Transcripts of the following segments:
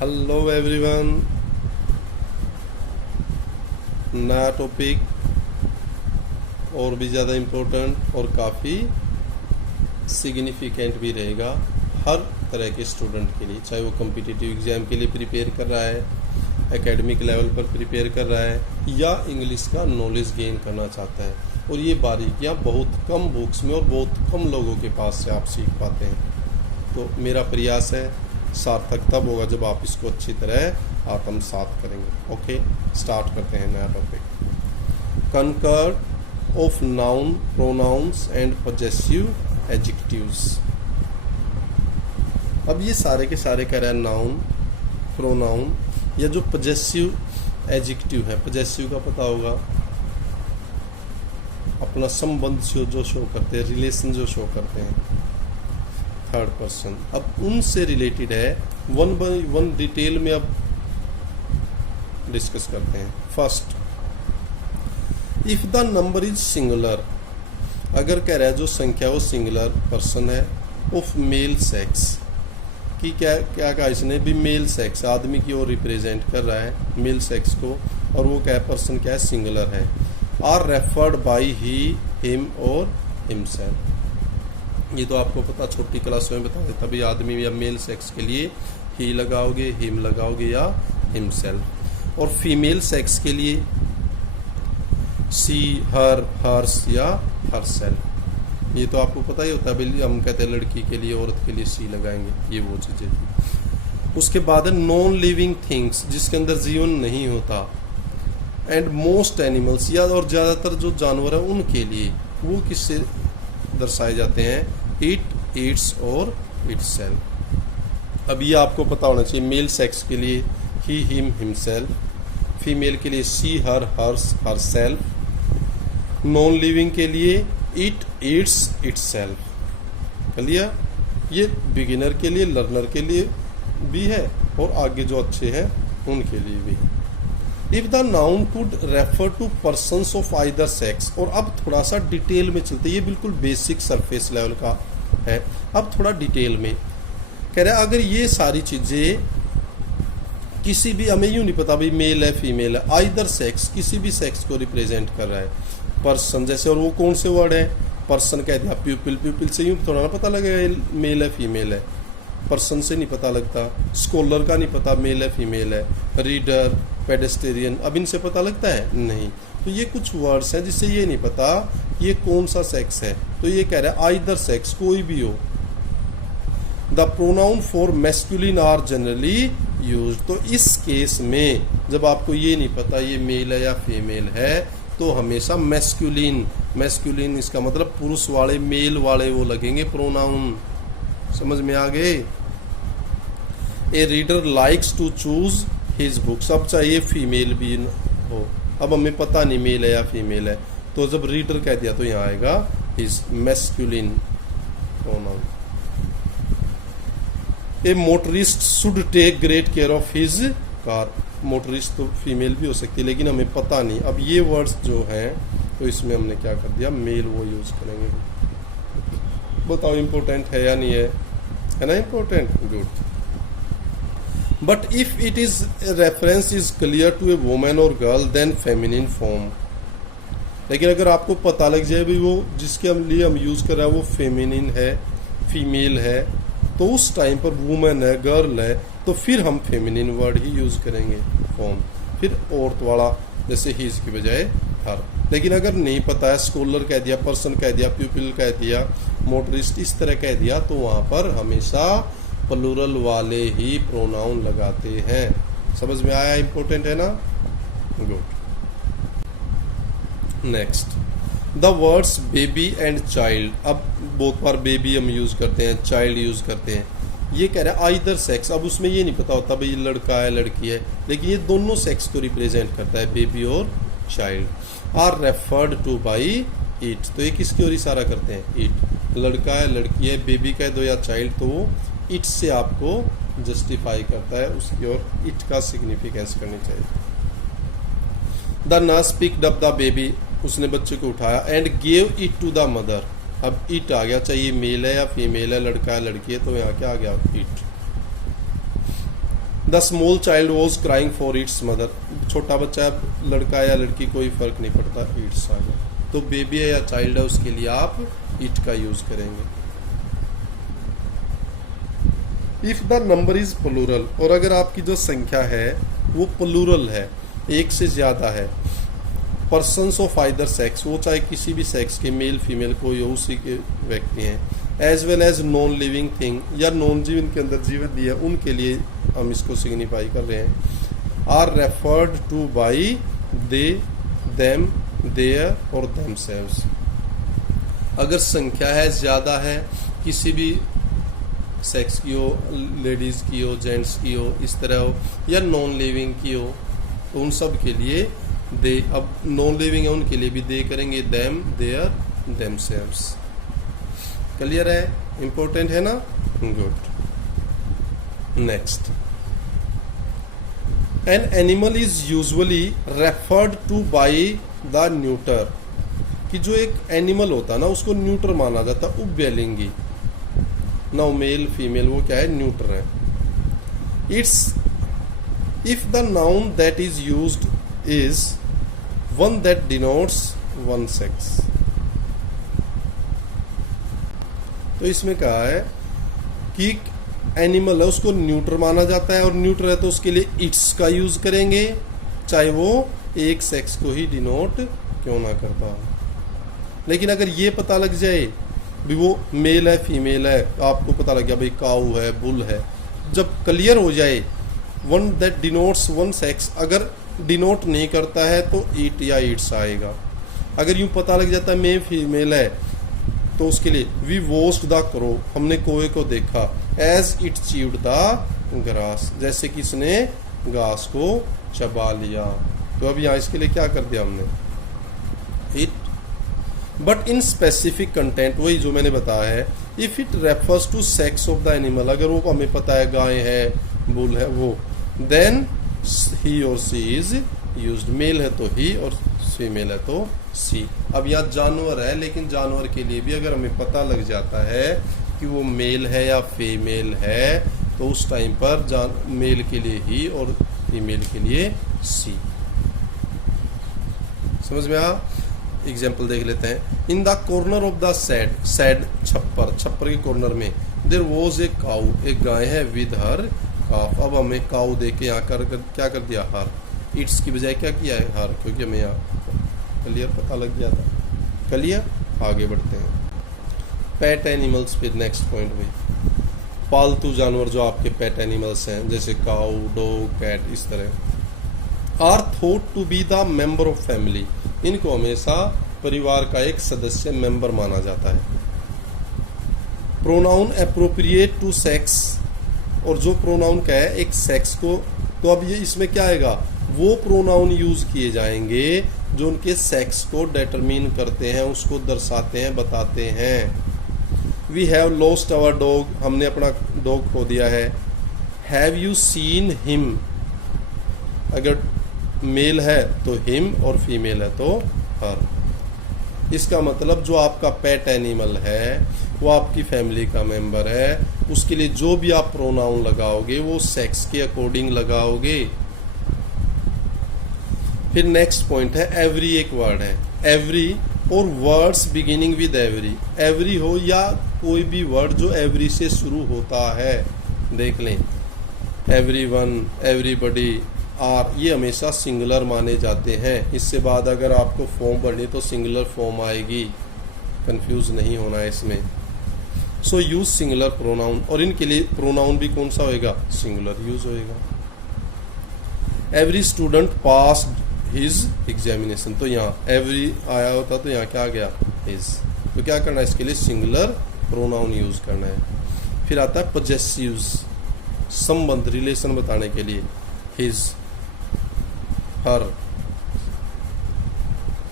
Hello everyone, नया topic और भी ज़्यादा इम्पोर्टेंट और काफ़ी सिग्निफिकेंट भी रहेगा हर तरह के स्टूडेंट के लिए, चाहे वो कॉम्पिटिटिव एग्ज़ाम के लिए प्रिपेयर कर रहा है, एकेडमिक लेवल पर प्रिपेयर कर रहा है या इंग्लिश का नॉलेज गेन करना चाहता है। और ये बारीकियाँ बहुत कम बुक्स में और बहुत कम लोगों के पास से आप सीख पाते हैं। तो मेरा प्रयास है सार्थक तब होगा जब आप इसको अच्छी तरह आत्मसात करेंगे। ओके, स्टार्ट करते हैं नया topic. Conquered of noun, pronouns and possessive adjectives. अब ये सारे के सारे कह रहे हैं नाउन, प्रोनाउन या जो पजेसिव एडजेक्टिव है। पजेसिव का पता होगा, अपना संबंध जो शो करते हैं, रिलेशन जो शो करते हैं, थर्ड पर्सन। अब उनसे रिलेटेड है, वन बाय वन डिटेल में अब डिस्कस करते हैं। First, if the number is singular, अगर कह रहा है जो संख्या वो सिंगुलर पर्सन है, ऑफ मेल सेक्स की, क्या क्या कहा इसने भी, मेल सेक्स आदमी की ओर रिप्रेजेंट कर रहा है मेल सेक्स को, और वो क्या पर्सन क्या है, सिंगुलर है। Are referred by he, him और हिमसेल्फ। ये तो आपको पता, छोटी क्लास में बता देता भी, आदमी या मेल सेक्स के लिए ही लगाओगे, हिम लगाओगे या हिमसेल्फ। और फीमेल सेक्स के लिए सी, हर, हर्स या हरसेल्फ। ये तो आपको पता ही होता है भाई, हम कहते हैं लड़की के लिए, औरत के लिए सी लगाएंगे, ये वो चीज़ें। उसके बाद है नॉन लिविंग थिंग्स, जिसके अंदर जीवन नहीं होता। एंड मोस्ट एनिमल्स, या और ज़्यादातर जो जानवर है उनके लिए वो किससे दर्शाए जाते हैं, इट, इट्स और इटसेल्फ। अब ये आपको पता होना चाहिए, मेल सेक्स के लिए ही, हिम, हिमसेल्फ, फीमेल के लिए सी, हर, हर्स, हरसेल्फ, नॉन लिविंग के लिए इट, इट्स, इटसेल्फ। कर लिया। ये बिगिनर के लिए, लर्नर के लिए भी है और आगे जो अच्छे हैं उनके लिए भी है। If the noun could refer to persons of either sex. और अब थोड़ा सा डिटेल में चलते, ये बिल्कुल बेसिक सरफेस लेवल का है, अब थोड़ा डिटेल में कह रहा है, अगर ये सारी चीजें किसी भी, हमें यूं नहीं पता भाई मेल है फीमेल है, आइदर सेक्स किसी भी सेक्स को रिप्रेजेंट कर रहा है। पर्सन जैसे, और वो कौन से वर्ड है, पर्सन कह दिया, प्यूपिल, प्यूपिल से यूं थोड़ा ना पता लगेगा मेल है फीमेल है, पर्सन से नहीं पता लगता। स्कॉलर का नहीं पता मेल है फीमेल है। रीडर, पेडेस्टेरियन, अब इनसे पता लगता है नहीं। तो ये कुछ वर्ड्स हैं जिससे ये नहीं पता ये कौन सा सेक्स है। तो ये कह रहा है आइदर सेक्स, कोई भी हो। The pronoun for masculine are generally used. तो इस केस में जब आपको ये नहीं पता ये मेल है या फीमेल है, तो हमेशा मैस्कुलिन, मैस्कुलिन इसका मतलब पुरुष वाले, मेल वाले वो लगेंगे प्रोनाउन। समझ में आ गए। A reader likes to choose his books. अब चाहिए फीमेल भी हो, अब हमें पता नहीं मेल है या फीमेल है, तो जब रीडर कह दिया तो यहाँ आएगा his, masculine pronoun. A motorist should take great care of his car. Motorist तो फीमेल भी हो सकती है, लेकिन हमें पता नहीं। अब ये वर्ड्स जो हैं तो इसमें हमने क्या कर दिया, मेल वो यूज करेंगे। बताओ इम्पोर्टेंट है या नहीं है ना important, good. But if it is reference is clear to a women और गर्ल, देन फेमिनिन फॉर्म। लेकिन अगर आपको पता लग जाए भी वो जिसके लिए हम यूज कर रहे हैं वो फेमिनिन है, फीमेल है, तो उस टाइम पर वुमेन है, गर्ल है, तो फिर हम फेमिनिन वर्ड ही यूज करेंगे, फॉर्म। फिर औरत वाला, जैसे हिज की बजाय हर। लेकिन अगर नहीं पता है, स्कॉलर कह दिया, पर्सन कह दिया, प्यूपिल कह दिया, मोटरिस्ट इस तरह कह दिया, तो वहां पर हमेशा प्लूरल वाले ही प्रोनाउन लगाते हैं। समझ में आया, इंपॉर्टेंट है ना, good. Next, the words baby and child. अब बहुत बार बेबी हम यूज करते हैं, चाइल्ड यूज करते हैं। ये कह रहा है आइदर सेक्स। अब उसमें ये नहीं पता होता भाई लड़का है लड़की है, लेकिन ये दोनों सेक्स को रिप्रेजेंट करता है, बेबी और child. Are referred to by it. तो ये किसकी ओर इशारा करते हैं, इट। लड़का है लड़की है, बेबी कह दो या चाइल्ड, तो वो इट से आपको जस्टिफाई करता है, उसकी ओर इट का सिग्निफिकेंस करनी चाहिए। The nurse picked up the baby. उसने बच्चे को उठाया, and gave it to the mother. अब इट आ गया, चाहिए मेल है या फीमेल है, लड़का है लड़की है, तो यहाँ क्या आ गया, it. The small child was crying for its mother, छोटा बच्चा लड़का या लड़की कोई फर्क नहीं पड़ता, इट्स आ गया। तो बेबी है या चाइल्ड है उसके लिए आप इट का यूज करेंगे। If the number is plural, और अगर आपकी जो संख्या है वो प्लूरल है, एक से ज्यादा है, पर्सन्स ऑफ आइदर सेक्स, वो चाहे किसी भी सेक्स के, मेल फीमेल कोई हो, उसी के व्यक्ति हैं, as well as non living thing, या नॉन जीवन के अंदर जीवन दिया उनके लिए हम इसको सिग्निफाई कर रहे हैं, are referred to by they, them, their और देमसेल्व्स। अगर संख्या है ज्यादा है, किसी भी सेक्स की हो, लेडीज की हो, जेंट्स की हो, इस तरह हो, या नॉन लिविंग की हो, तो उन सब के लिए दे। अब नॉन लिविंग है उनके लिए भी दे करेंगे, देम, देयर, देमसेल्व्स। क्लियर है? इंपॉर्टेंट है ना? Good. Next, an animal is usually referred to by the neuter, कि जो एक एनिमल होता है ना उसको न्यूटर माना जाता है, उपव्यलिंगी। नाउ मेल फीमेल वो क्या है? न्यूटर है। It's if the noun that is used is one that denotes one sex. तो इसमें कहा है कि एनिमल है उसको न्यूटर माना जाता है, और न्यूटर है तो उसके लिए इट्स का यूज करेंगे, चाहे वो एक सेक्स को ही डिनोट क्यों ना करता हो। लेकिन अगर ये पता लग जाए भी वो मेल है फीमेल है, आपको पता लग गया भाई काऊ है, बुल है, जब क्लियर हो जाए one that denotes one sex, अगर डिनोट नहीं करता है तो इट या इट्स आएगा। अगर यूं पता लग जाता है मेल फीमेल है तो उसके लिए वी वॉच्ड द क्रो, हमने कोए को देखा, as it chewed the grass, जैसे कि इसने घास को चबा लिया। तो अब यहाँ इसके लिए क्या कर दिया हमने? It. But in specific content, वही जो मैंने बताया है, if it refers to sex of the animal, अगर वो हमें पता है गाय है, बुल है, वो, देन ही और सी इज यूज्ड, मेल है तो ही और फीमेल है तो सी। अब यहाँ जानवर है, लेकिन जानवर के लिए भी अगर हमें पता लग जाता है कि वो मेल है या फीमेल है, तो उस टाइम पर मेल के लिए ही और फीमेल के लिए सी। समझ में आ? एग्जाम्पल देख लेते हैं। In the corner of the sad, sad छप्पर, छप्पर के कॉर्नर में, देयर वॉज ए काऊ, एक गाय है, विद हर काफ। अब हमें काऊ दे के यहाँ क्या कर दिया? हर। इट्स की बजाय क्या किया है? हर, क्योंकि हमें यहाँ क्लियर पता लग गया था। क्लियर? आगे बढ़ते हैं। पेट एनिमल्स, फिर नेक्स्ट पॉइंट हुई पालतू जानवर जो आपके पेट एनिमल्स हैं, जैसे काऊ, डॉग, कैट, इस तरह। Are thought to be the member of family, इनको हमेशा परिवार का एक सदस्य, मेंबर माना जाता है। प्रोनाउन एप्रोप्रिएट टू सेक्स, और जो प्रोनाउन क्या है? एक सेक्स को, तो अब ये इसमें क्या आएगा? वो प्रोनाउन यूज किए जाएंगे जो उनके सेक्स को डिटरमिन करते हैं, उसको दर्शाते हैं, बताते हैं। We have lost our dog, हमने अपना डॉग खो दिया है। हैव यू सीन हिम, अगर मेल है तो हिम और फीमेल है तो हर। इसका मतलब जो आपका पेट एनिमल है वो आपकी फैमिली का मेंबर है, उसके लिए जो भी आप प्रोनाउन लगाओगे वो सेक्स के अकॉर्डिंग लगाओगे। फिर नेक्स्ट पॉइंट है एवरी, एक वर्ड है एवरी, और words beginning with every, every हो या कोई भी वर्ड जो एवरी से शुरू होता है, देख लें, एवरीवन, एवरीबॉडी, आर, ये हमेशा सिंगुलर माने जाते हैं। इससे बाद अगर आपको फॉर्म भरनी तो सिंगुलर फॉर्म आएगी, कंफ्यूज नहीं होना है इसमें। सो यूज सिंगुलर प्रोनाउन, और इनके लिए प्रोनाउन भी कौन सा होएगा? सिंगुलर यूज होएगा। Every student passed his examination, तो यहाँ एवरी आया होता तो यहाँ क्या आ गया? हिज। तो क्या करना है? इसके लिए सिंगुलर प्रोनाउन यूज करना है। फिर आता है पजेसिव्स, संबंध, रिलेशन बताने के लिए, हिज, हर।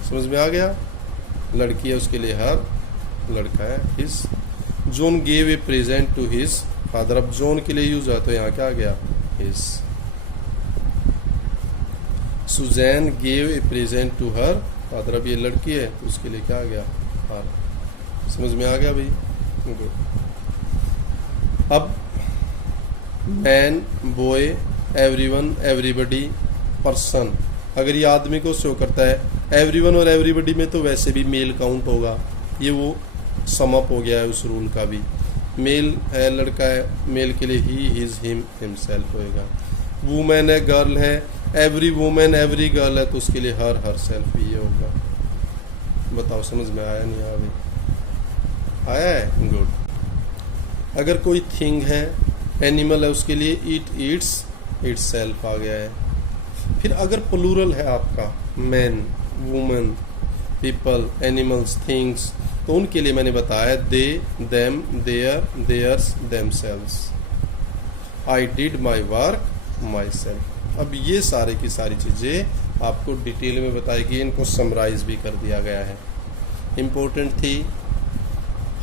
समझ में आ गया? लड़की है उसके लिए हर, लड़का है his. John gave a present to his father, अब जॉन के लिए यूज है तो यहाँ क्या आ गया? His. Susan gave a present to her father, अब ये लड़की है तो उसके लिए क्या आ गया? हर। समझ में आ गया भाई? गुड। अब man, boy everyone, everybody, person. अगर ये आदमी को शो करता है, एवरीवन और एवरीबडी में तो वैसे भी मेल काउंट होगा, ये वो सम अप हो गया है उस रूल का भी। मेल है, लड़का है, मेल के लिए ही, हिज, हिम, हिमसेल्फ होएगा। वुमेन है, गर्ल है, एवरी वुमेन, एवरी गर्ल है, तो उसके लिए हर, हर सेल्फ भी ये होगा। बताओ समझ में आया नहीं आया? आया है, गुड। अगर कोई थिंग है, एनिमल है, उसके लिए इट ईट्स इट्स सेल्फ आ गया है। फिर अगर प्लूरल है आपका, man, women, people, animals, things, तो उनके लिए मैंने बताया they, them, their, theirs, themselves. I did my work myself. अब ये सारे की सारी चीज़ें आपको डिटेल में बताएगी, इनको समराइज भी कर दिया गया है। इम्पोर्टेंट थी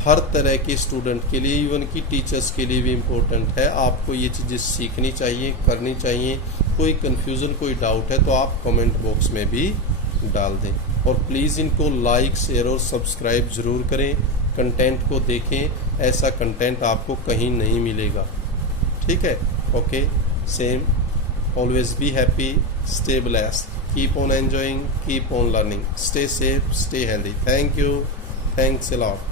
हर तरह के स्टूडेंट के लिए, इवन कि टीचर्स के लिए भी इम्पोर्टेंट है। आपको ये चीज़ें सीखनी चाहिए, करनी चाहिए। कोई कन्फ्यूज़न, कोई डाउट है तो आप कमेंट बॉक्स में भी डाल दें। और प्लीज़ इनको लाइक, शेयर और सब्सक्राइब ज़रूर करें। कंटेंट को देखें, ऐसा कंटेंट आपको कहीं नहीं मिलेगा। ठीक है, okay, same, always be happy, stay blessed, keep on enjoying, keep on learning, stay safe, stay healthy. Thank you, thanks a lot.